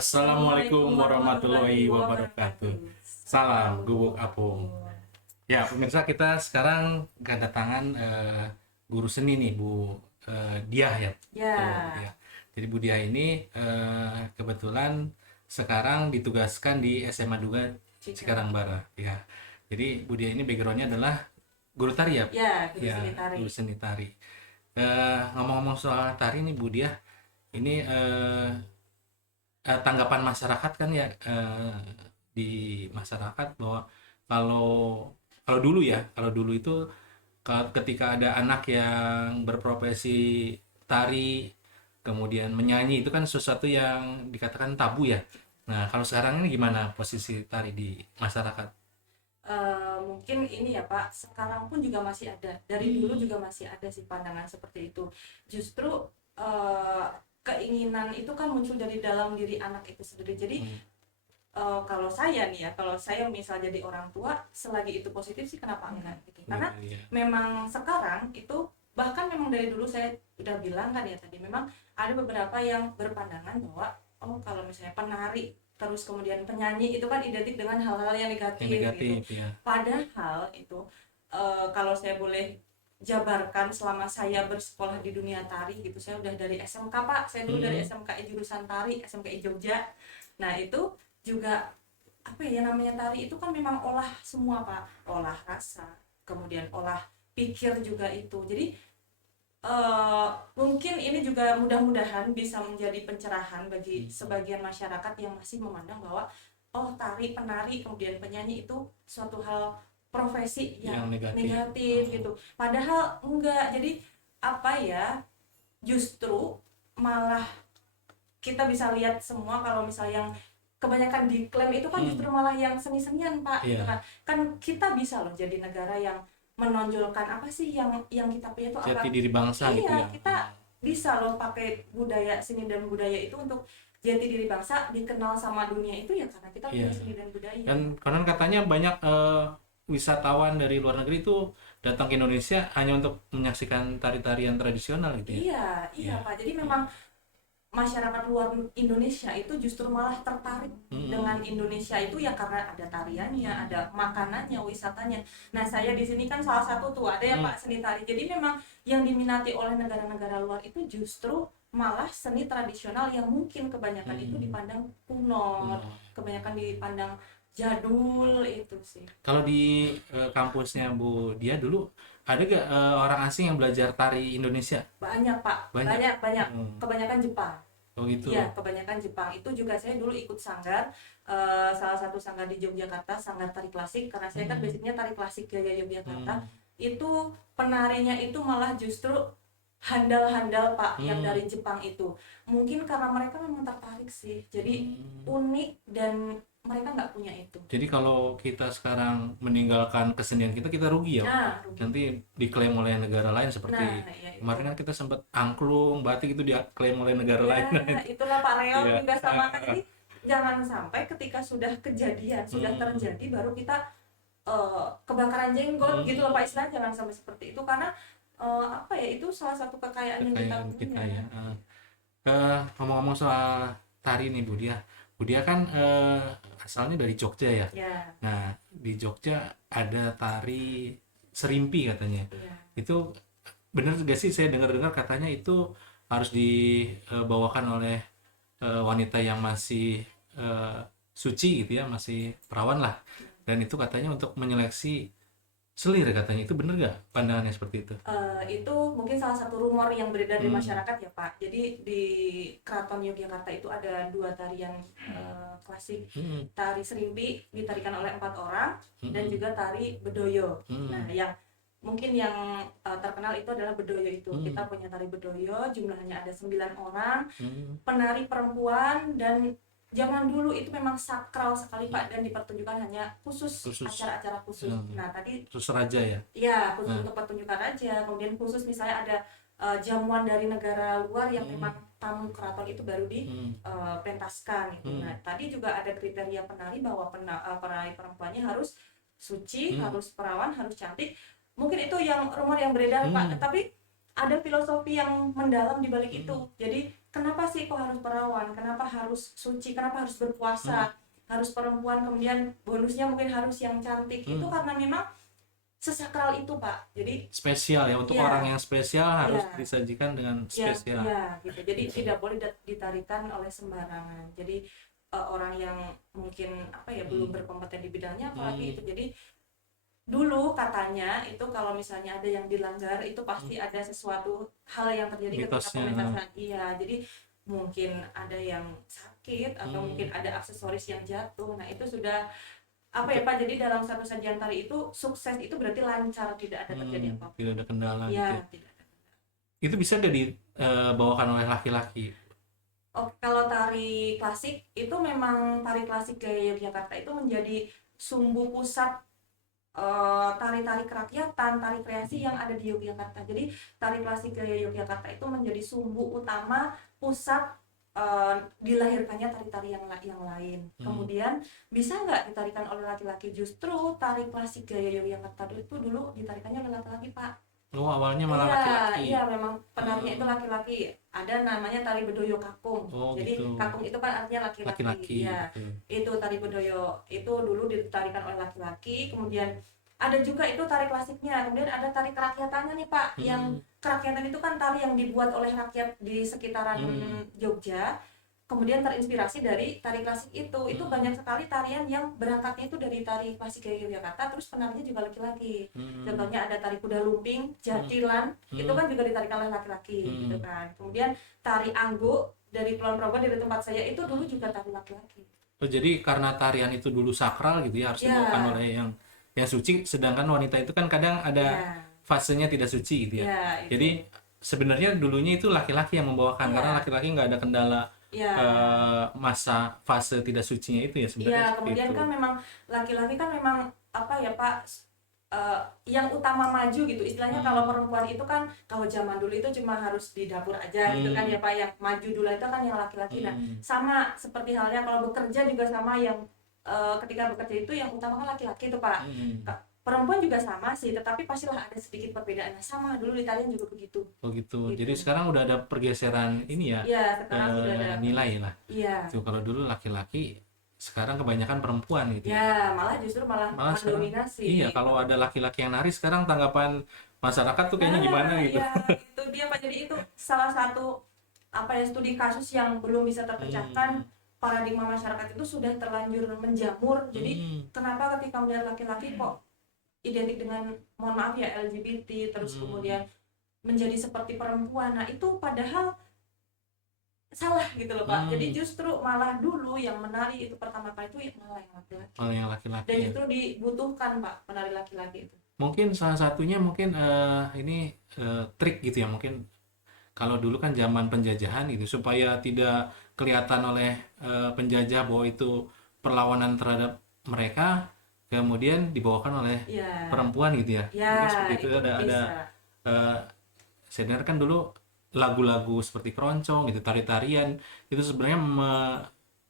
Assalamualaikum warahmatullahi wabarakatuh. Salam gubuk apung. Ya, pemirsa, kita sekarang kedatangan guru seni nih, Bu Diah ya. Ya, Tuh, ya. Jadi Bu Diah ini kebetulan sekarang ditugaskan di SMA 2 Cikarang Barat ya. Jadi Bu Diah ini backgroundnya adalah guru tari ya. ya, guru Ya, seni tari. guru seni tari. Ngomong-ngomong soal tari nih Bu Diah, ini tanggapan masyarakat kan ya, di masyarakat bahwa kalau kalau dulu ya, kalau dulu itu ketika ada anak yang berprofesi tari kemudian menyanyi itu kan sesuatu yang dikatakan tabu ya. Nah, kalau sekarang ini gimana posisi tari di masyarakat? Mungkin ini ya Pak, sekarang pun juga masih ada. Dari dulu juga masih ada sih pandangan seperti itu. Justru eh, keinginan itu kan muncul dari dalam diri anak itu sendiri. Jadi kalau saya nih ya, kalau saya misal jadi orang tua, selagi itu positif sih kenapa enggak gitu. Karena Iya. memang sekarang itu bahkan memang dari dulu saya udah bilang kan ya tadi, memang ada beberapa yang berpandangan bahwa oh kalau misalnya penari terus kemudian penyanyi itu kan identik dengan hal-hal yang negatif, Yang negatif gitu. ya. Padahal itu kalau saya boleh jabarkan selama saya bersekolah di dunia tari gitu, saya udah dari SMK Pak, saya dulu dari SMKI jurusan tari, SMKI Jogja. Nah itu juga apa ya namanya tari itu kan memang olah semua Pak, olah rasa, kemudian olah pikir juga itu. Jadi mungkin ini juga mudah-mudahan bisa menjadi pencerahan bagi sebagian masyarakat yang masih memandang bahwa oh tari, penari, kemudian penyanyi itu suatu hal profesi yang Yang negatif. negatif gitu. Padahal enggak. Jadi apa ya? Justru malah kita bisa lihat semua kalau misalnya yang kebanyakan diklaim itu kan justru malah yang seni-senian Pak, gitu Iya. kan. Kan kita bisa loh jadi negara yang menonjolkan apa sih yang kita punya itu apa. Jati diri bangsa gitu Iya, ya. kita bisa loh pakai budaya seni dan budaya itu untuk jati diri bangsa dikenal sama dunia itu ya karena kita punya Iya. seni dan budaya. Dan konon katanya banyak wisatawan dari luar negeri itu datang ke Indonesia hanya untuk menyaksikan tari-tarian tradisional gitu ya. Iya, iya Iya. Pak. Jadi memang masyarakat luar Indonesia itu justru malah tertarik dengan Indonesia itu ya karena ada tariannya, ada makanannya, wisatanya. Nah, saya di sini kan salah satu tuh ada ya Pak seni tari. Jadi memang yang diminati oleh negara-negara luar itu justru malah seni tradisional yang mungkin kebanyakan itu dipandang kuno, kebanyakan dipandang jadul itu sih. Kalau di kampusnya Bu Dia dulu ada gak orang asing yang belajar tari Indonesia? Banyak Pak, Banyak. banyak. Kebanyakan Jepang. Oh gitu. Iya, kebanyakan Jepang. Itu juga saya dulu ikut sanggar, salah satu sanggar di Yogyakarta, sanggar tari klasik. Karena saya kan basicnya tari klasik Gaya Yogyakarta. Itu penarinya itu malah justru handal-handal Pak yang dari Jepang itu. Mungkin karena mereka memang tertarik sih. Jadi unik dan mereka nggak punya itu. Jadi kalau kita sekarang meninggalkan kesenian kita, kita rugi ya. Nah, rugi. Nanti diklaim oleh negara lain seperti Nah, ya itu. kemarin kan kita sempat angklung, batik itu diklaim oleh negara lain. Ya, itulah Pak Reot Iya. juga sama kan. Jadi jangan sampai ketika sudah kejadian, sudah terjadi baru kita kebakaran jenggot gitu loh Pak, istilahnya jangan sampai seperti itu karena apa ya itu salah satu kekayaan yang kita Kekayaan kita punya. ya. Ngomong-ngomong soal tari nih Bu Dia. Bu Dia kan asalnya dari Jogja ya. Ya, Nah, di Jogja ada tari serimpi katanya. iya. Itu benar gak sih, saya dengar-dengar katanya itu harus dibawakan oleh wanita yang masih suci gitu ya, masih perawan lah. Dan itu katanya untuk menyeleksi selir katanya. Itu benar gak pandangannya seperti itu? Itu mungkin salah satu rumor yang beredar di masyarakat ya Pak. Jadi di Keraton Yogyakarta itu ada dua tarian klasik, tari serimpi ditarikan oleh 4 orang dan juga tari bedoyo. Nah, yang mungkin yang terkenal itu adalah bedoyo itu. Kita punya tari bedoyo, jumlahnya ada 9 orang, penari perempuan, dan zaman dulu itu memang sakral sekali Pak dan dipertunjukkan hanya khusus acara-acara khusus. Nah, tadi Terus raja ya. ya khusus untuk pertunjukan aja. Kemudian khusus misalnya ada jamuan dari negara luar yang memang tamu keraton itu baru dipentaskan gitu. Nah, tadi juga ada kriteria penari bahwa penari perempuannya harus suci, harus perawan, harus cantik. Mungkin itu yang rumor yang beredar Pak, tapi ada filosofi yang mendalam di balik itu. Jadi kenapa sih kok harus perawan, kenapa harus suci, kenapa harus berpuasa, harus perempuan, kemudian bonusnya mungkin harus yang cantik. Itu karena memang sesakral itu Pak. Jadi spesial ya, untuk orang yang spesial harus disajikan dengan spesial. Gitu. Jadi tidak boleh ditarikan oleh sembarangan. Jadi orang yang mungkin belum berkompeten di bidangnya apalagi itu. Jadi dulu katanya itu kalau misalnya ada yang dilanggar itu pasti ada sesuatu hal yang terjadi ketika pementasan. Iya, jadi mungkin ada yang sakit atau mungkin ada aksesoris yang jatuh. Nah, itu sudah Pak, jadi dalam satu sajian tari itu sukses itu berarti lancar, tidak ada terjadi apa-apa. Tidak ada kendala ya, gitu. Tidak ada kendala. Itu bisa dibawakan oleh laki-laki. Oh, kalau tari klasik itu memang tari klasik gaya Yogyakarta itu menjadi sumbu pusat tari-tari kerakyatan, tari kreasi yang ada di Yogyakarta. Jadi tari klasik gaya Yogyakarta itu menjadi sumbu utama pusat dilahirkannya tari-tari yang lain. Kemudian bisa nggak ditarikan oleh laki-laki? Justru tari klasik gaya Yogyakarta itu dulu ditarikannya oleh laki-laki Pak. Oh, awalnya malah laki-laki. Iya, memang penarinya itu laki-laki. Ada namanya tari bedoyo kakung. Jadi gitu. Kakung itu kan artinya laki-laki. Iya. Itu tari bedoyo itu dulu ditarikan oleh laki-laki. Kemudian ada juga itu tari klasiknya. Kemudian ada tari kerakyatannya nih Pak. Yang kerakyatan itu kan tari yang dibuat oleh rakyat di sekitaran Jogja. Kemudian terinspirasi dari tari klasik itu banyak sekali tarian yang berangkatnya itu dari tari klasik gaya Yogyakarta, terus penarinya juga laki-laki. Contohnya ada tari kuda lumping, jatilan, itu kan juga ditarikan oleh laki-laki gitu kan. Kemudian tari anggo dari Kulon Progo dari tempat saya itu dulu juga tari laki-laki. Oh, jadi karena tarian itu dulu sakral gitu ya, harus dibawakan oleh yang suci, sedangkan wanita itu kan kadang ada fasenya tidak suci gitu ya. Jadi sebenarnya dulunya itu laki-laki yang membawakan karena laki-laki nggak ada kendala masa fase tidak sucinya itu ya sebenarnya. Kemudian kan memang laki-laki kan memang Pak, yang utama maju gitu istilahnya. Kalau perempuan itu kan kalau zaman dulu itu cuma harus di dapur aja gitu kan ya Pak, yang maju dulu itu kan yang laki-laki. Nah, sama seperti halnya kalau bekerja juga sama, yang ketika bekerja itu yang utama kan laki-laki itu Pak. Perempuan juga sama sih, tetapi pastilah ada sedikit perbedaannya. Sama dulu di tarian juga begitu. Oh gitu. Jadi sekarang udah ada pergeseran ini ya. Sekarang sudah ada nilai lah. Tuh, kalau dulu laki-laki, sekarang kebanyakan perempuan gitu. Malah justru mendominasi. Iya, kalau ada laki-laki yang nari sekarang tanggapan masyarakat tuh kayaknya gimana gitu. Itu dia Pak. Jadi itu salah satu studi kasus yang belum bisa terpecahkan. Paradigma masyarakat itu sudah terlanjur menjamur. Jadi kenapa ketika melihat laki-laki kok identik dengan, mohon maaf ya, LGBT, terus kemudian menjadi seperti perempuan. Nah, itu padahal salah gitu loh Pak. Jadi justru malah dulu yang menari itu pertama kali itu malah yang laki-laki. Yang laki-laki. Dan justru dibutuhkan Pak penari laki-laki itu. Mungkin salah satunya mungkin ini trik gitu ya, mungkin kalau dulu kan zaman penjajahan gitu, supaya tidak kelihatan oleh penjajah bahwa itu perlawanan terhadap mereka, kemudian dibawakan oleh perempuan gitu ya. Seperti itu ada saya dengar kan dulu lagu-lagu seperti keroncong gitu, tari-tarian itu sebenarnya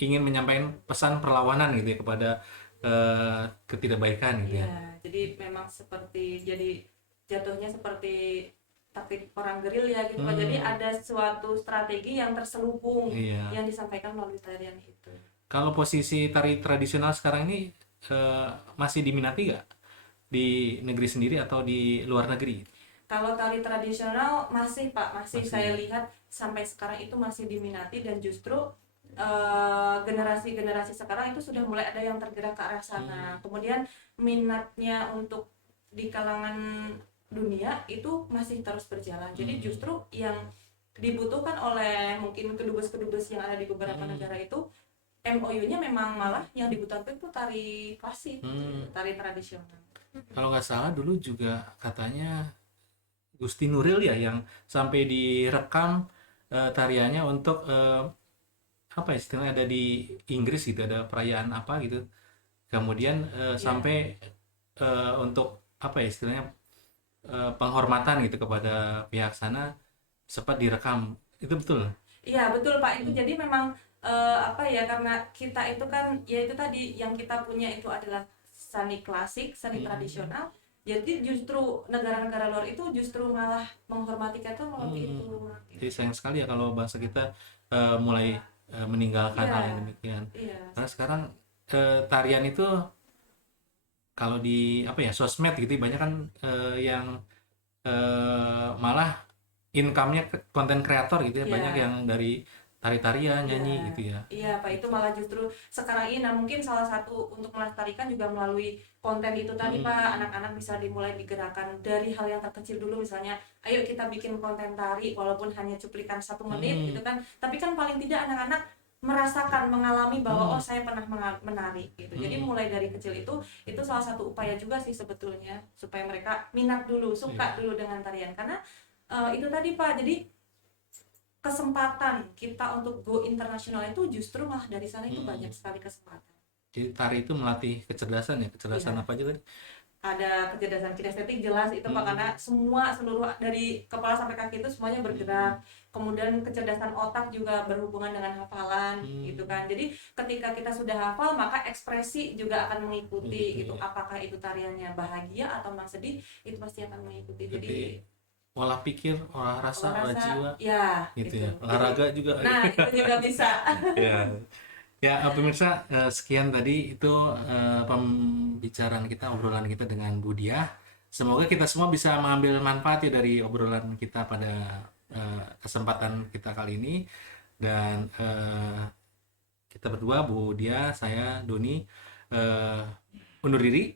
ingin menyampaikan pesan perlawanan gitu ya kepada ketidakbaikan gitu ya. Jadi memang jadi jatuhnya seperti taktik perang gerilya gitu Pak. Jadi ada suatu strategi yang terselubung yang disampaikan melalui tarian itu. Kalau posisi tari tradisional sekarang ini masih diminati nggak di negeri sendiri atau di luar negeri? Kalau tari tradisional masih Pak, masih saya lihat sampai sekarang itu masih diminati, dan justru generasi-generasi sekarang itu sudah mulai ada yang tergerak ke arah sana. Kemudian minatnya untuk di kalangan dunia itu masih terus berjalan. Jadi justru yang dibutuhkan oleh mungkin kedubes-kedubes yang ada di beberapa negara itu, MOU-nya memang malah yang dibutuhkan itu tari klasik, tari tradisional. Kalau nggak salah dulu juga katanya Gusti Nuril ya yang sampai direkam tariannya untuk istilahnya ada di Inggris gitu, ada perayaan apa gitu. Kemudian sampai untuk istilahnya penghormatan gitu kepada pihak sana sempat direkam. Itu betul? Iya betul Pak. Itu jadi memang karena kita itu kan ya itu tadi yang kita punya itu adalah seni klasik, seni tradisional, Jadi justru negara-negara luar itu justru malah menghormati kata melalui itu. Jadi sayang sekali ya kalau bangsa kita mulai meninggalkan hal yang Iya, demikian. iya, Karena sekarang tarian itu kalau di apa ya sosmed gitu banyak kan yang malah income-nya konten kreator gitu ya, banyak iya. yang dari tari-tarian, Iya, nyanyi gitu ya. iya Pak, itu Gitu. malah justru sekarang ini, nah mungkin salah satu untuk melestarikan juga melalui konten itu tadi Pak, anak-anak bisa dimulai digerakkan dari hal yang terkecil dulu, misalnya ayo kita bikin konten tari walaupun hanya cuplikan 1 menit gitu kan, tapi kan paling tidak anak-anak merasakan, mengalami bahwa oh saya pernah menari gitu. Jadi mulai dari kecil itu salah satu upaya juga sih sebetulnya supaya mereka minat dulu, suka Iya. dulu dengan tarian, karena itu tadi Pak, jadi kesempatan kita untuk go internasional itu justru malah dari sana itu banyak sekali kesempatan. Jadi tari itu melatih kecerdasan ya, kecerdasan Iya, apa aja tadi? ada kecerdasan kinestetik jelas itu Pak, karena seluruh dari kepala sampai kaki itu semuanya bergerak. Kemudian kecerdasan otak juga berhubungan dengan hafalan gitu kan. Jadi ketika kita sudah hafal maka ekspresi juga akan mengikuti Begitu gitu. ya. Apakah itu tariannya bahagia atau memang sedih, itu pasti akan mengikuti. Jadi Jadi olah pikir, olah rasa, olah olah rasa jiwa ya gitu gitu. ya. Jadi Olahraga juga. nah itu juga bisa. Ya. Ya, pemirsa, sekian tadi itu pembicaraan kita, obrolan kita dengan Bu Diah. Semoga kita semua bisa mengambil manfaat ya dari obrolan kita pada kesempatan kita kali ini. Dan kita berdua, Bu Diah, saya, Doni, eh, undur diri.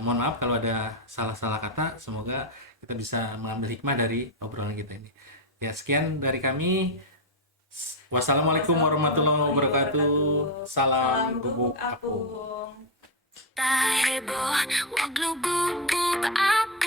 Mohon maaf kalau ada salah-salah kata. Semoga kita bisa mengambil hikmah dari obrolan kita ini. Ya, sekian dari kami. Wassalamualaikum Wassalamualaikum warahmatullahi warahmatullahi wabarakatuh. wabarakatuh. Salam Salam gubuk gubuk apung. apung. Tak heboh, wag lubuk-buk apa